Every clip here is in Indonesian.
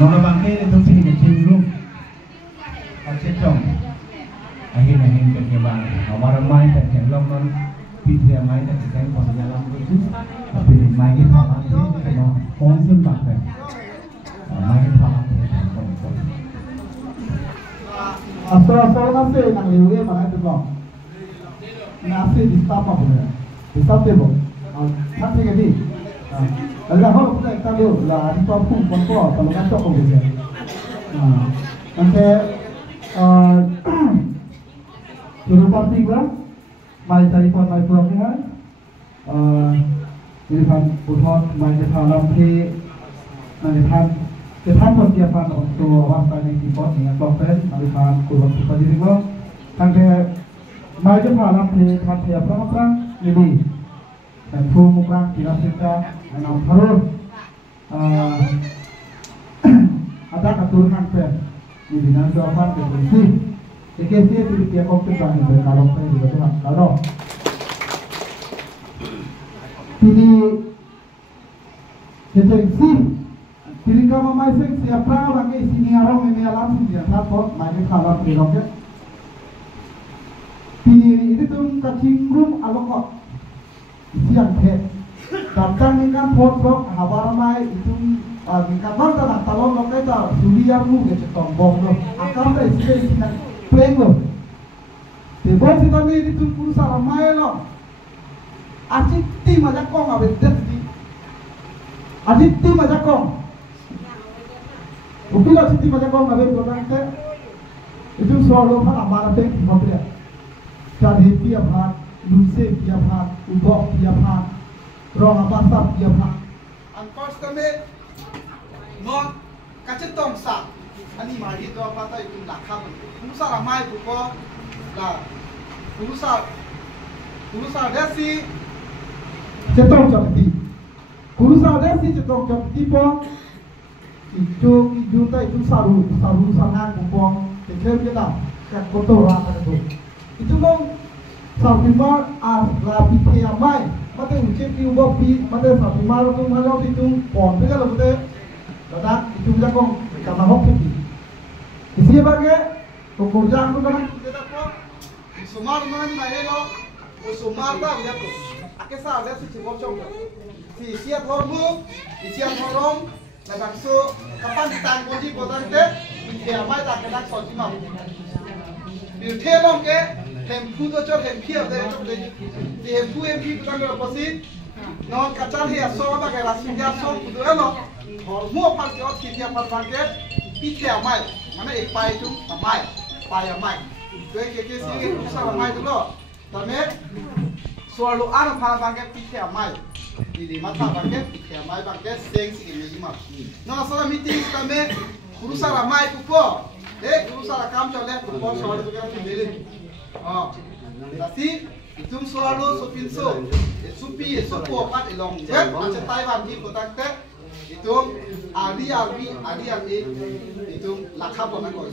Nona bangke itu sini kecil dulu, kecil dong. Akhir kebang. Awal main tak cenglong non, pitnya main tak ceng pon jalan itu. Tapi main kita main kena kongsi pakai. Main kita main kongsi. Asal nasi nang liu mana tu bang? Nasi di stapa boleh, di stapa boleh. Nasi ke ni? Kalau hal kita kita liu lah di stapa pun kalau kan cok boleh. Nanti Jurupan tiga, mai telefon mai pulang ni kan, telefon putus, mai telefon ke, telefon persiapan untuk awak tadi telefon dengan software, telefon kurang super diri gua, tangke mai telefon ke telefon siapa orang ini, dan phone orang tidak kita, enam harus ada keturunan per, ini nanti jawapan ke polisi. Ekesi itu dia konflik dengan kalau saya juga tuh kalau ini ketensi pilih kamu masih siapa orang ke sini orang ini alam dia satu macam kalau pilihnya ini itu tuh kacingrum apa kok siang ke datang dengan foto hawa ramai itu dengan mana talon lo kita suriamu gitu tombong lo akan terisi Pleng lo, tebal si tadi itu perusahaan ramai lo, asyik tim aja kong abis desi, asyik tim aja kong, ukil asyik tim aja kong abis orang te, itu soal lo kan amara te mobil, jadi tiap hari, lusa tiap hari, ubah tiap hari, rong abasar tiap hari, anpas kami, non kacet tong sak. Ani mari itu apa tahu itu nakam. Perusahaan ramai buko, lah perusahaan desi cetok jadi. Perusahaan desi cetok jadi po. Itu saru sangat buko. Tekir kita kat kotor rata itu. Itu dong sapimar rapi tiamai. Mata ucap di ubah pi, mata sapimar tu malam itu pon. Betul betul. Dadak itu jakong karena hoki. Isi bagai pekerjaan tu kan kita ko sumar mana ni lo sumar dah dia ko akesa ada si cibocong si siap hormu siap horom dan so kapan ditang kunci kodan te dia mai tak kena soji mau bil telong ke hempu tu cor hempi ada itu di hempi bukan berposit non kacal hias so bagai rasinnya so kudu elo hormu apa sih ot kita perbankan pitnya mai mana ipai itu ramai, pai ramai. Kau kekesi itu usah ramai dulu. Tapi soal orang para bangke pikir ramai. Di mata bangke pikir ramai bangke seng sih ini cuma. Nah soal meeting kami urusan ramai kupo. Urusan kam cale kupo soal itu kan sendiri. Tapi itu soal supinso, supi supo pat ilong. Macam Taiwan di kota itu adi itu lakap orang kau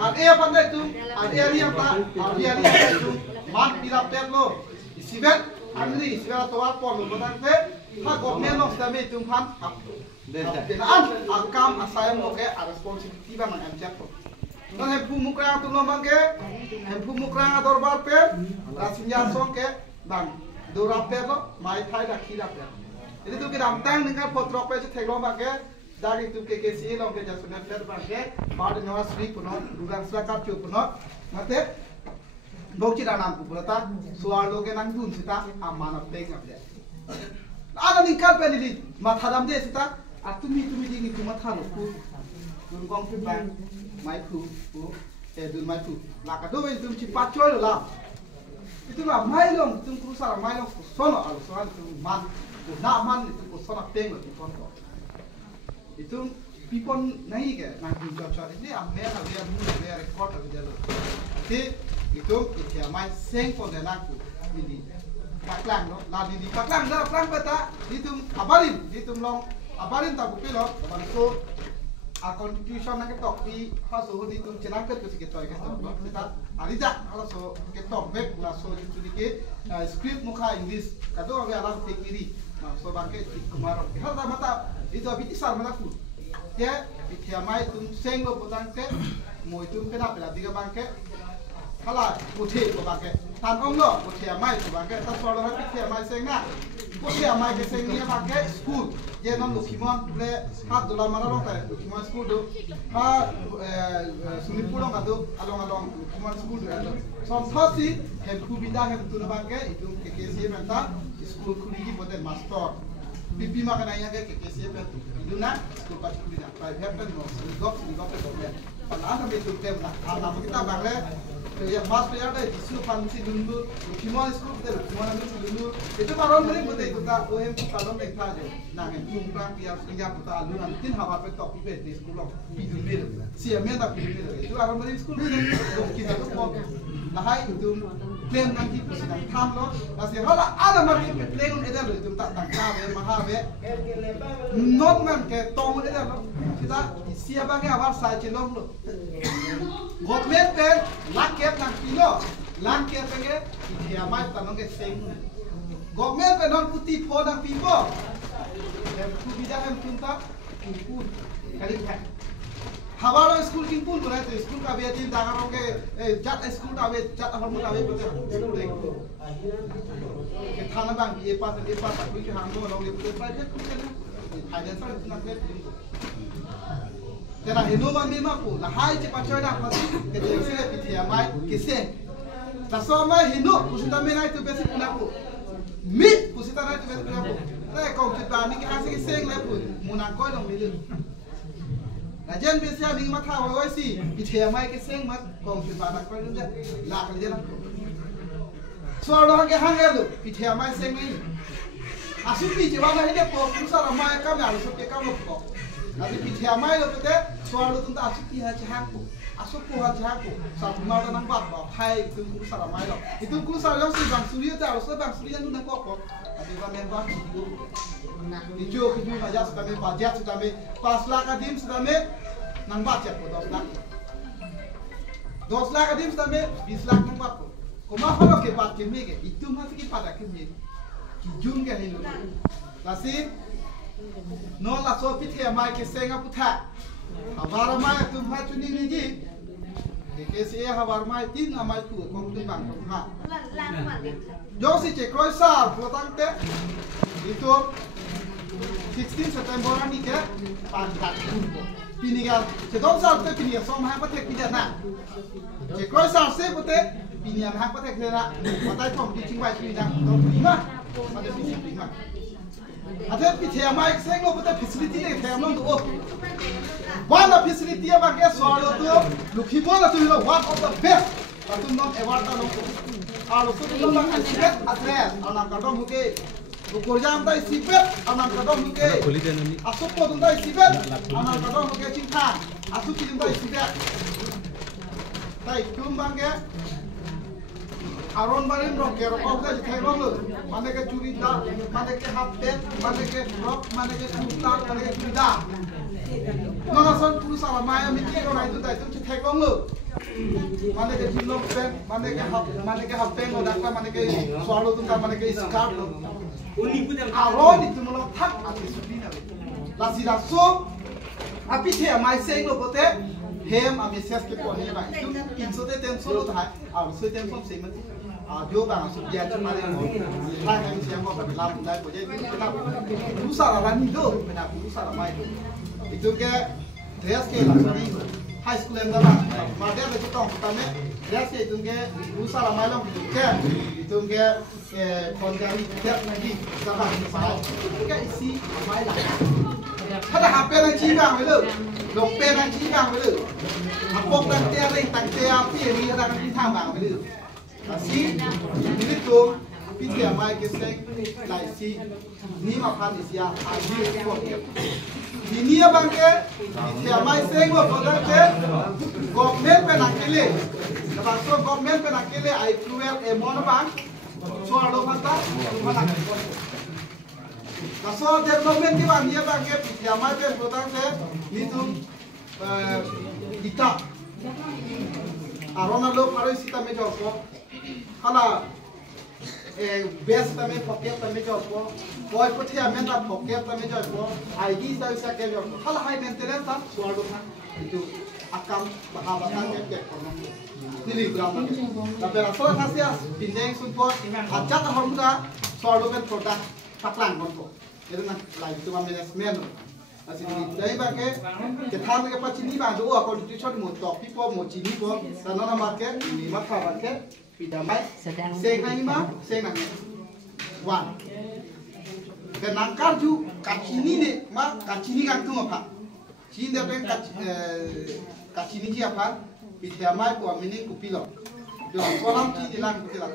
adi apa itu adi itu mat pilap lo isibet andi isibet atau apa lo betul tak government lo sedang itu kan kenaan akam asal lo ke responsibility bang macam tu kan hempu mukra tu lo bang ke hempu mukra dorbar pe rasanya song ke bang dorab pe lo mai thai dah kira pe itu tu kita amtang dengan potrok pe cetek bagai dari tu KKC long ke jasunan ter bagai pada nyawa Sri punot rugang selakat cu punot nanti bokci danam ku punota soal lo ke nang dun sita amanat peng abde ada ningkal pe di mathadam de sita atumi ding ku mathalo ku dun gong pe bang mai ku dun mai ku laka do ben tum cipat coy la itu lah mai long tum kurusara mai long sono al soal tu man nak man itu kosong peng itu konto itu pipon naik ke nak jual ini ambil dia record ada jadi itu dia main seng pondenaku ini paklang no la di paklang la paklang peta ditum long abarin tak bukti lo so a constitution nak ketok pi haso ditum cenang ket ke toy ketok lo kita arija ala so ketok back la so itu dikit script muka English kado ave alam tekiri so bangke kumaro hal mata itu abiti sar malaku dia mai tum seng lo potang ke mo itu kena pela tiga bangke hala putih ko bangke tan ong lo putih mai ko bangke ta so lo putih mai seng na putih mai ke seng ni bangke school je non lukimon ble hat dola mara lo ta lukimon school do ha suni pulong ado along lukimon school do so thosi hem kubida hem tu bangke itu ke kesi menta school khuli boten master pipi makana ya ke kesi itu na school pas kubida private kan no gop ke pada sampai itu tem na ana kita bangle ya mas player ada isu fancy dulu lukimon school betul lukimon dulu itu baron beri betul itu tak ohem kalon dekha aja nah yang jumlah biar sehingga kita alu nanti hawa petok di sekolah hidup mil siamnya tak hidup mil itu baron beri school kita tuh mau nah itu claim nanti sedang tham lo masih hala ada mati claim itu itu tak tangkap ya mahabe non man ke tong itu lo kita siapa ke awal saya celong lo government pen laket nang kilo laket ke dia mai tanong ke seng government pen non putih po nang pipo em tu bidak em tunta impun kali hai hawalo school impun boleh tu school ka be tin dagar ke jat school ka be jat hamu ka be bote ke thana bang ye pa ku ke hango long le bote private ku ke financial nak le Tera hinuma mima ku la hai ce pacoy na pati ke de se pitia mai ke se ta so mai hinu kusita me nai tu besi punaku mi kusita nai tu besi punaku re ko kita ni ke asik seng le pu munan ko dong milu na jen besi ani ma tha wa si pitia mai ke seng mat ko kita na ko de la ka de na so ro ke hangelu pitia mai seng ni asu pi je wa na hede ko kusara mai ka me alu so ke ka mo ko Nanti pitia mai lo pete soal itu tak asuk dia jahaku, asuk puhan jahaku. Saat mana nang bat bah, hai itu kurusara mai lo. Itu kurusara yang si bang Surya tu harus bang Surya tu nak kok. Tapi bang memang itu. Dijo kiju aja sudah me budget sudah me pas lah kadim sudah me nang budget ko 10 lakh. 10 lakh kadim sudah me 20 lakh nang bat ko. Koma kalau ke bat ke me ke itu masih ke pada ke me. Kijung ke hilu. Kasih no la so pitia mai ke senga putha hawara mai tu ma chuni ni ji ke se hawar mai tin amai tu ko tu bang ha jo si che kroi sa potang te itu 16 September ni ke pan tak ku piniga che don sa te piniga som ha patek pija na che kroi sa se pote piniga ha patek na patai pom ti chingwai chi dang to prima pada piniga prima ada pitia mai seng lo puta facility le the among do one of facility ba ke solo to lukimon to lo one of the best atu non award ta lo alo so to lo ka sibet address ana ka do muke Kurjam tai sibet ana ka do muke asuk po dum tai sibet ana ka do muke chingtha asuk chim tai sibet tai tum bangge Aron barin rok ke rok ka jithai rok lo mane ke churi da mane ke half pant mane ke rok mane ke kurta mane ke churi da no na son puru sala maya mi ke ro itu dai tu jithai rok lo mane ke jilok pant mane ke half pant lo dakta mane ke swalo tu ka mane ke scarf lo aron itu molo thak ati sudi na la sira so api the mai seng lo pote hem ami ses ke poni ba itu inso te tem solo thai a so tem som se mati जो बांग सुबिया चमाले हो लाइ हामी सियाम को लाम लाइ को जे ना पुरुषारा रानी दो ना पुरुषारा माइ दो itu ke dress ke lasari high school em daba made be tong tame dress ke itu ke puruषारा mai long itu ke konjari ke lagi daba itu ke isi mai la kada hape na chi bang le lok pe na chi bang le apok dan te ring tang te api ni ada kan thang bang le Asi ini tu pitia mai ke seng lai si ni ma phan isia aji ko ini abang ke pitia mai seng ko pada ke government pe nak kile so government pe nakile ai fluel e mon bang so ado mata mana na so development ki bang ye bang ke pityama pe product se nitu ita arona lo paro sita me jopo hala best también pocket también yo po boy puthi amenta pocket también yo po id sa isa ke yo hala high maintenance ta suardo na itu akam bahawatan ke kono nili drama ta pera so hasia pineng sunpo ajat hormuda suardo ke product paklang gonto itu na live tu management asini dai ba ke tham ke pachini ba do constitution mo to pipo mo chini po tanana market ni matha ba ke pidamai seng nang one ke nangkar ju kachini ne ma kachini kan tu apa chin de pe kachini ji apa pidamai ko amini kupilo do kolam ti dilang kupilo